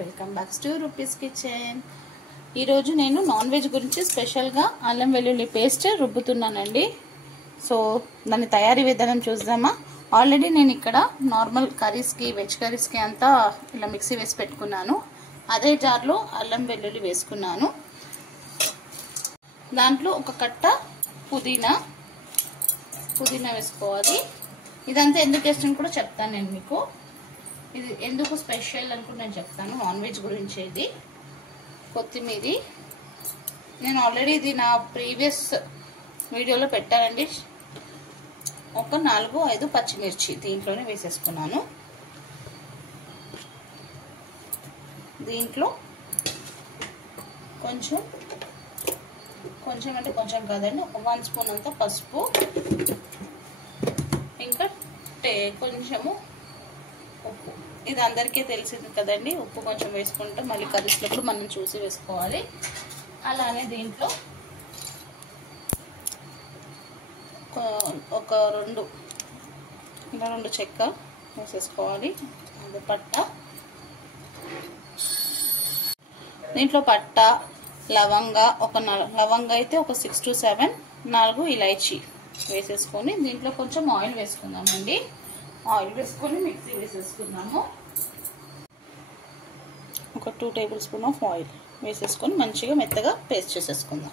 Welcome back to rupees kitchen. ఈరోజు నేను non veg గురించి స్పెషల్గా అల్లం వెల్లుల్లి పేస్ట్ రుబ్బుతున్నానండి. సో దాని తయారీ విధానం చూద్దామా. ఆల్రెడీ నేను ఇక్కడ నార్మల్ కర్రీస్కి వెజ్ కర్రీస్కి అంతా ఇలా మిక్సీ వేసి పెట్టుకున్నాను. అదే జార్లో అల్లం వెల్లుల్లి వేసుకున్నాను. దాంట్లో ఒక కట్ట పుదీనా వేసుకోవాలి. ఇదంతా ఎందుకు వేస్తాను కూడా చెప్తాను నేను మీకు. ఇది ఎందుకు స్పెషల్ అనుకుంటే నేను చెప్తాను. నాన్ వెజ్ గురించి ఇది. కొత్తిమీర నేను ఆల్రెడీ ఇది నా ప్రీవియస్ వీడియోలో పెట్టానండి. ఒక 4-5 పచ్చిమిర్చి దీంట్లోనే వేసేసుకున్నాను. దీంట్లో కొంచెం అంటే కొంచెం కాదండి, ఒక 1 స్పూన్ అంత పసుపు, ఇంకా కొంచెము ఉప్పు. ఇది అందరికీ తెలిసింది కదండి. ఉప్పు కొంచెం వేసుకుంటే మళ్ళీ కర్రీస్లో మనం చూసి వేసుకోవాలి. అలానే దీంట్లో ఒక 2 చెక్క వేసేసుకోవాలి. అది పట్ట, దీంట్లో పట్ట, లవంగా అయితే ఒక 6 to 7, 4 ఇలాచీ వేసేసుకొని దీంట్లో కొంచెం ఆయిల్ వేసుకుందామండి. ఆయిల్ వేసుకొని మిక్సీ వేసేసుకుందాము. ఒక 2 టేబుల్ స్పూన్ ఆఫ్ ఆయిల్ వేసేసుకొని మంచిగా మెత్తగా పేస్ట్ చేసేసుకుందాం.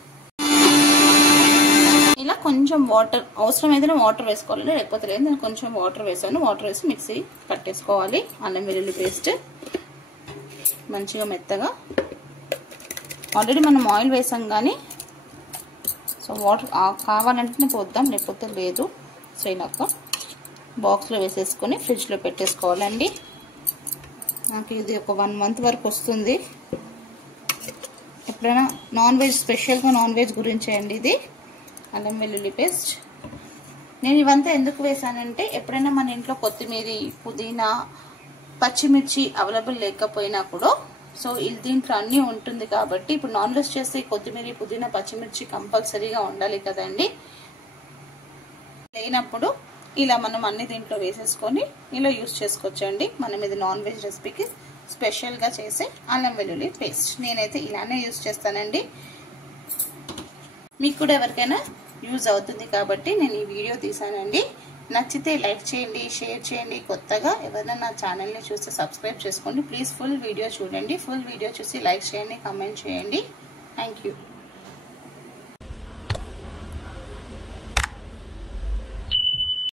ఇలా కొంచెం వాటర్ అవసరమైతే వాటర్ వేసుకోవాలండి, లేకపోతే లేదు. నేను కొంచెం వాటర్ వేసాను. వాటర్ వేసి మిక్సీ పట్టేసుకోవాలి. అల్లం వెల్లుల్లి పేస్ట్ మంచిగా మెత్తగా. ఆల్రెడీ మనం ఆయిల్ వేసాం కానీ సో వాటర్ కావాలంటే పోద్దాం, లేకపోతే లేదు. సో ఇలాగ బాక్స్లో వేసేసుకొని ఫ్రిడ్జ్లో పెట్టేసుకోవాలండి. నాకు ఇది ఒక 1 month వరకు వస్తుంది. ఎప్పుడైనా స్పెషల్గా నాన్ వెజ్ గురించే అండి ఇది అల్లం వెల్లుల్లి పేస్ట్. నేను ఇవంతా ఎందుకు వేసానంటే ఎప్పుడైనా మన ఇంట్లో కొత్తిమీర, పుదీనా, పచ్చిమిర్చి అవైలబుల్ లేకపోయినా కూడా సో దీంట్లో అన్నీ ఉంటుంది కాబట్టి, ఇప్పుడు నాన్ వెజ్ చేస్తే కొత్తిమీర, పుదీనా, పచ్చిమిర్చి కంపల్సరీగా ఉండాలి కదండి. లేనప్పుడు ఇలా మనం అన్ని దీంట్లో వేసేసుకొని ఇలా యూస్ చేసుకోవచ్చండి. మనం ఇది నాన్ వెజ్ రెసిపీకి స్పెషల్గా చేసే అల్లం వెల్లుల్లి పేస్ట్ నేనైతే ఇలానే యూస్ చేస్తానండి. మీకు కూడా ఎవరికైనా యూజ్ అవుతుంది కాబట్టి నేను ఈ వీడియో తీసానండి. నచ్చితే లైక్ చేయండి, షేర్ చేయండి. కొత్తగా ఎవరైనా నా ఛానల్ని చూస్తే సబ్స్క్రైబ్ చేసుకోండి. ప్లీజ్ ఫుల్ వీడియో చూడండి. ఫుల్ వీడియో చూసి లైక్ చేయండి, కామెంట్ చేయండి. Thank you.